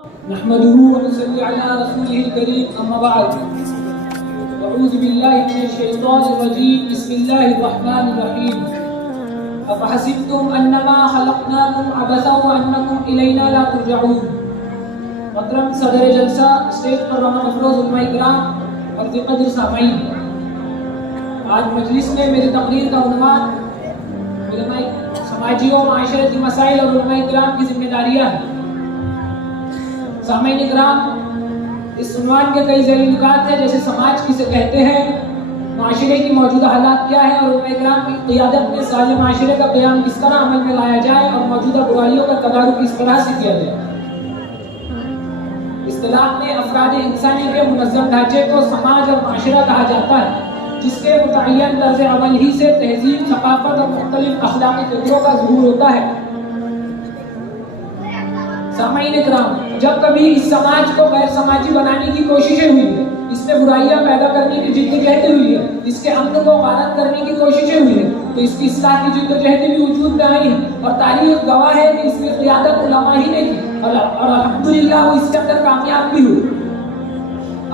نحمده ونصلي على رسوله الكريم أما بعد أعوذ بالله من الشيطان الرجيم بسم الله الرحمن الرحيم أفحسبتم أنما خلقناكم عبثا وأنكم إلينا لا ترجعون. محترم صدر جلسہ، اسٹیج پر رہنما افروز علماء کرام اور قدر سامعین، آج مجلس میں میری تقریر کا عنوان علماء سماجی و معاشرتی مسائل اور علماء کرام کی ذمہ داریاں ہیں. سامعین کرام، اس عنوان کے کئی ذیلی نکات ہیں، جیسے سماج کسے کہتے ہیں، معاشرے کی موجودہ حالات کیا ہے، اور علماء کرام کی قیادت میں صالح معاشرے کا قیام کس طرح عمل میں لایا جائے اور موجودہ برائیوں کا تدارک کس طرح سے کیا جائے. اصطلاح میں افراد انسانی کے منظم ڈھانچے کو سماج اور معاشرہ کہا جاتا ہے، جس کے متعین طرز عمل ہی سے تہذیب، ثقافت اور مختلف اخلاقی فکروں کا ظہور ہوتا ہے. سامعین اکرام، جب کبھی اس سماج کو غیر سماجی بنانے کی کوششیں ہوئی ہیں، اس میں برائیاں پیدا کرنے کی جدوجہد ہوئی ہے، اس کے امن کو غارت کرنے کی کوششیں ہوئی ہیں، تو اس کی اصلاح کی جدوجہد بھی وجود میں آئی ہے، اور تاریخ گواہ ہے کہ اس کی قیادت علماء ہی نے کی، اور الحمدللہ وہ اس کے اندر کامیاب بھی ہوئی.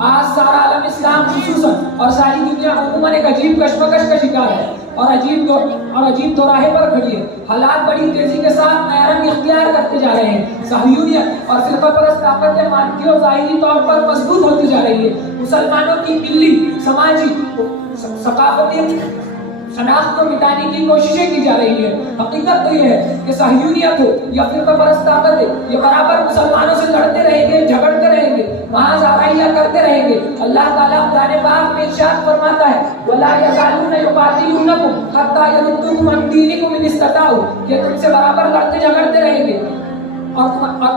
آج سارا عالم اسلام خصوصاً اور ساری دنیا عموماً ایک عجیب کشمکش کا شکار ہے اور عجیب دوراہے پر کھڑی ہے. حالات بڑی تیزی کے ساتھ نیا رنگ اختیار کرتے جا رہے ہیں. صہیونیت اور فرقہ پرست طاقتیں مادی و ظاہری طور پر مضبوط ہوتی جا رہی ہے. مسلمانوں کی ملی، سماجی، ثقافتی شناخت کو مٹانے کی کوششیں کی جا رہی ہے. حقیقت تو یہ ہے کہ صہیونیت ہو یا فرقہ پرست طاقتیں، یہ برابر مسلمانوں سے لڑتے رہیں گے، جھگڑتے رہیں گے، محاذ آرائیاں کرتے رہیں گے. اللہ تعالیٰ قرآن پاک میں ارشاد فرماتا ہے وَلَا يَزَالُونَ يُقَاتِلُونَكُمْ حَتَّىٰ يَرُدُّوكُمْ عَنْ دِينِكُمْ إِنِ اسْتَطَاعُوا. یہ تم سے برابر لڑتے جھگڑتے رہیں گے اور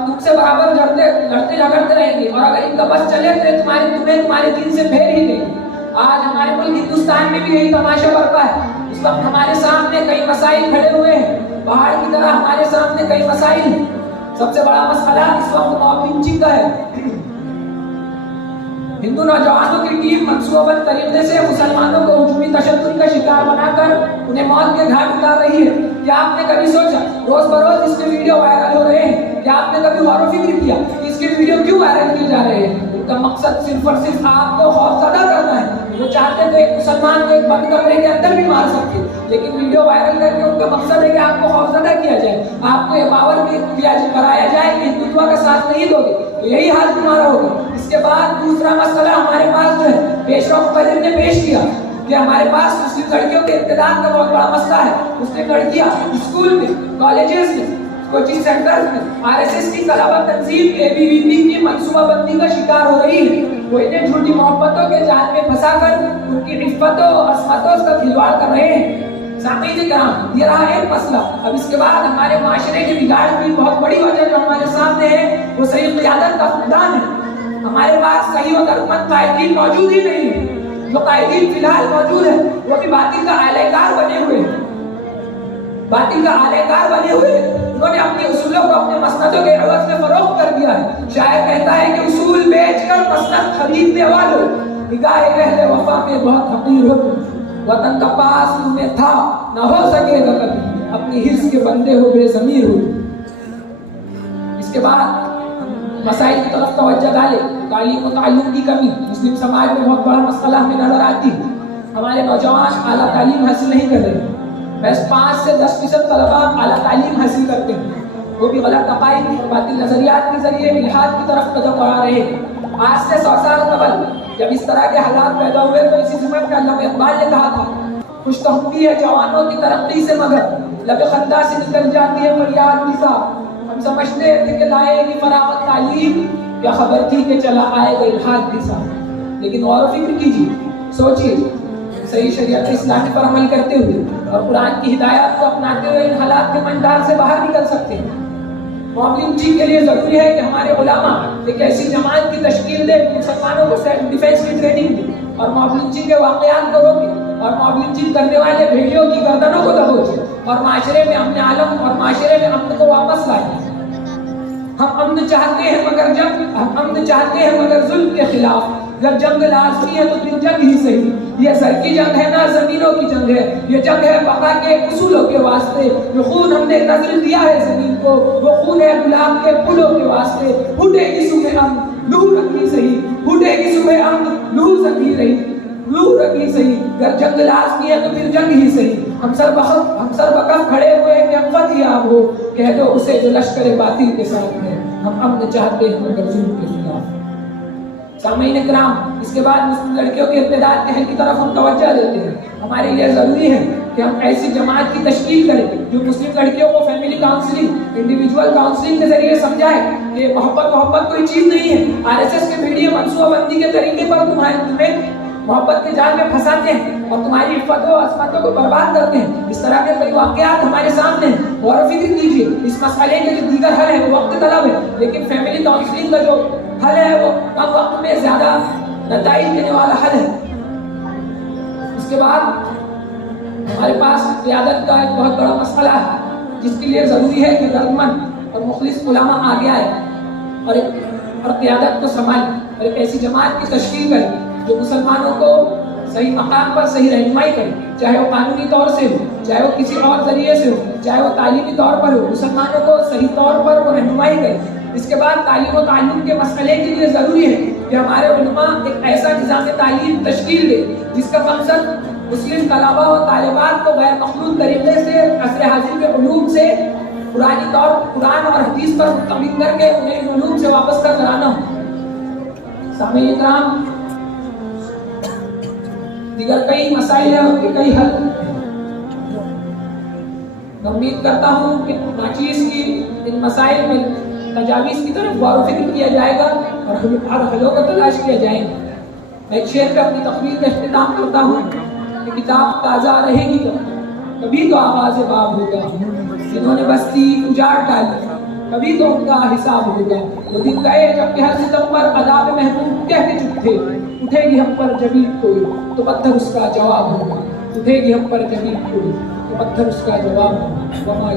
تم سے برابر لڑتے جھگڑتے رہیں گے، اور اگر ان کا بس چلے تو تمہارے دین سے پھیر ہی دیں گے. آج ہمارے ملک ہندوستان میں بھی یہی تماشا برپا ہے. اس وقت ہمارے سامنے کئی مسائل کھڑے ہوئے ہیں، پہاڑ کی طرح ہمارے سامنے کئی مسائل ہیں. سب سے بڑا مسئلہ اس وقت موب لنچنگ کا ہے. ہندو نوجوانوں کی ٹیم منصوبہ بند طریقے سے مسلمانوں کو ہجومی تشدد کا شکار بنا کر انہیں موت کے گھاٹ اتار رہی ہے. کیا آپ نے کبھی سوچا روز بروز اس کے ویڈیو وائرل ہو رہے ہیں؟ کیا آپ نے کبھی غور و فکر کیا کہ اس کے ویڈیو کیوں وائرل کیے جا رہے ہیں؟ ان کا مقصد صرف اور صرف آپ کو خوف زدہ کرنا ہے. وہ چاہتے تو ایک مسلمان کو ایک بند کمرے کے اندر بھی مار سکتے، لیکن ویڈیو وائرل کر کے ان کا مقصد ہے کہ آپ کو خوفزدہ کیا جائے، آپ کو یہ باور کرایا جائے کہ ہندوتوا کا ساتھ نہیں دو گے تو یہی حال تمہارا ہوگا. اس کے بعد دوسرا مسئلہ ہمارے پاس جو ہے پیش رو مقرر نے پیش کیا کہ ہمارے پاس مسلم لڑکیوں کے ابتداء کا بہت بڑا مسئلہ ہے. اس نے لڑکیاں اسکول میں، کالجز میں، کوچنگ سینٹرز میں RSS کی طلبہ تنظیم ABVP کی منصوبہ بندی کا شکار ہو رہی ہے. وہ انہیں جھوٹی محبتوں کے جال میں پھنسا کر ان کی عفتوں اور عصمتوں کا کھلواڑ کر رہے ہیں. سامعین کرام، یہ رہا ایک مسئلہ. اب اس کے بعد ہمارے معاشرے کے بگاڑ کی بہت بڑی وجہ جو ہمارے سامنے ہے وہ صحیح قیادت کا فقدان ہے. ہمارے پاس صحیح و درمند قائدین موجود ہی نہیں ہے. جو قائدین فی الحال موجود ہے وہ بھی باطل کا اعلی کار بنے ہوئے ہیں. باطل کا اعلی کار بنے ہوئے ہیں. انہوں نے اپنے اصولوں کو اپنے مسندوں کے عوض میں فروخت کر دیا ہے. شاعر کہتا ہے کہ اصول بیچ کر مسند خریدنے والوں، نگاہ اہل وفا میں بہت حقیر ہو تم. وطن کا پاس تمہیں تھا نہ ہو سکے گا کبھی، اپنی حرص کے بندے ہو بے ضمیر ہو. اس کے بعد مسائل کی طرف توجہ ڈالے. تعلیم و تعلم کی کمی مسلم سماج میں بہت بڑا مسئلہ ہمیں نظر آتی ہے. ہمارے نوجوان اعلیٰ تعلیم حاصل نہیں کر رہے. بس 5 سے 10% طلباء اعلیٰ تعلیم حاصل کرتے ہیں، وہ بھی غلط عقائد اور باطل نظریات کے ذریعے الحاد کی طرف قدم بڑھا رہے ہیں. آج سے 100 سال قبل جب اس طرح کے حالات پیدا ہوئے تو اسی سمت کا علامہ اقبال نے کہا تھا خوش تو ہوتی ہے جوانوں کی ترقی سے مگر لب خندہ سے نکل جاتی ہے فریاد نسا. ہم سمجھتے تھے کہ لائے گی فراغت تعلیم، کیا خبر تھی کہ چلا آئے گا الحاد نسا. لیکن غور و فکر کیجیے، سوچیے، صحیح شریعت اسلامی پر عمل کرتے ہوئے اور قرآن کی ہدایات کو اپناتے ہوئے ان حالات کے منڈار سے باہر نکل سکتے ہیں. معاملین جی کے لیے ضروری ہے کہ ہمارے علماء ایک ایسی جماعت کی تشکیل دے مسلمانوں کو سیلف ڈیفینس کی ٹریننگ دے اور معاملین جی کے واقعات کو روکے اور معاملین جی کرنے والے بھیڑیوں کی گردنوں کو دبوچے اور معاشرے میں امن عالم اور معاشرے میں امن کو واپس لائے. ہم امن چاہتے ہیں مگر ظلم کے خلاف. جب جنگ لازمی ہے تو پھر جنگ ہی صحیح. یہ سر کی جنگ ہے نہ زمینوں کی جنگ ہے. یہ جنگ ہے بقا کے اصولوں کے واسطے. جو خون ہم نے نذر دیا ہے زمین کو وہ خون ہے گلاب کے پھولوں کے واسطے. پھوٹے گی اگر جنگ لازمی ہے تو پھر جنگ ہی صحیح، ہم سر بکف کھڑے ہوئے ہیں کہ ہم فتح ہو، کہہ دو اسے جو لشکر باطل کے ساتھ ہے، ہم امن چاہتے ہیں مگر ظلم کے خلاف۔ سامعین اکرام، اس کے بعد مسلم لڑکیوں کے ارتداد کے حل کی طرف ہم توجہ دیتے ہیں۔ ہمارے لیے ضروری ہے کہ ہم ایسی جماعت کی تشکیل کریں جو مسلم لڑکیوں کو فیملی کاؤنسلنگ، انڈیویجول کاؤنسلنگ کے ذریعے سمجھائے کہ محبت کوئی چیز نہیں ہے۔ RSS کے میڈیا منصوبہ بندی کے طریقے پر تمہیں محبت کے جال میں پھنساتے ہیں اور تمہاری عفت و عصمتوں کو برباد کرتے ہیں۔ اس طرح کے کئی واقعات ہمارے سامنے ہیں، غور و فکر کیجیے۔ اس مسئلے کے جو دیگر حل ہے وہ وقت طلب ہے، لیکن فیملی کاؤنسلنگ کا جو حل ہے وہ کم وقت میں زیادہ نتائج دینے والا حل ہے۔ اس کے بعد ہمارے پاس قیادت کا ایک بہت بڑا مسئلہ ہے، جس کے لیے ضروری ہے کہ دردمند اور مخلص علماء آگے آئے اور قیادت کو سنبھالیں اور ایک ایسی جماعت کی تشکیل کریں جو مسلمانوں کو صحیح مقام پر صحیح رہنمائی کرے، چاہے وہ قانونی طور سے ہو، چاہے وہ کسی اور ذریعے سے ہو، چاہے وہ تعلیمی طور پر ہو، مسلمانوں کو صحیح طور پر وہ رہنمائی کرے۔ اس کے بعد تعلیم و تعلم کے مسئلے کے لیے ضروری ہے کہ ہمارے علماء ایک ایسا نظام تعلیم تشکیل دے جس کا مقصد مسلم طلباء و طالبات کو غیر مخلوط طریقے سے عصر حاضر کے علوم سے قرآن اور حدیث پر مطمئن کر کے انہیں علوم سے واپس کر کرانا ہو۔ سامعین کرام، دیگر کئی مسائل ہیں، ان کے کئی حل۔ میں امید کرتا ہوں کہ ناچیز کی ان مسائل میں تجاویز کی طرف غور و فکر کیا جائے گا اور حلوں کو تلاش کیا جائے گا۔ میں ایک شعر پہ اپنی تقریر کا اختتام کرتا ہوں کہ کتاب تازہ رہے گی کبھی تو آغاز باب ہوگا، جنہوں نے بستی اجاڑ ڈالی کبھی تو ان کا حساب ہوگا۔ وہ دن گئے جب کہ ہر ستم پر عذاب محبوب کہہ کے چپ تھے، اٹھے گی ہم پر جبھی کوئی تو پتھر اس کا جواب ہوگا، اٹھے گی ہم پر جبھی کوئی تو پتھر اس کا جواب ہوگا۔ وما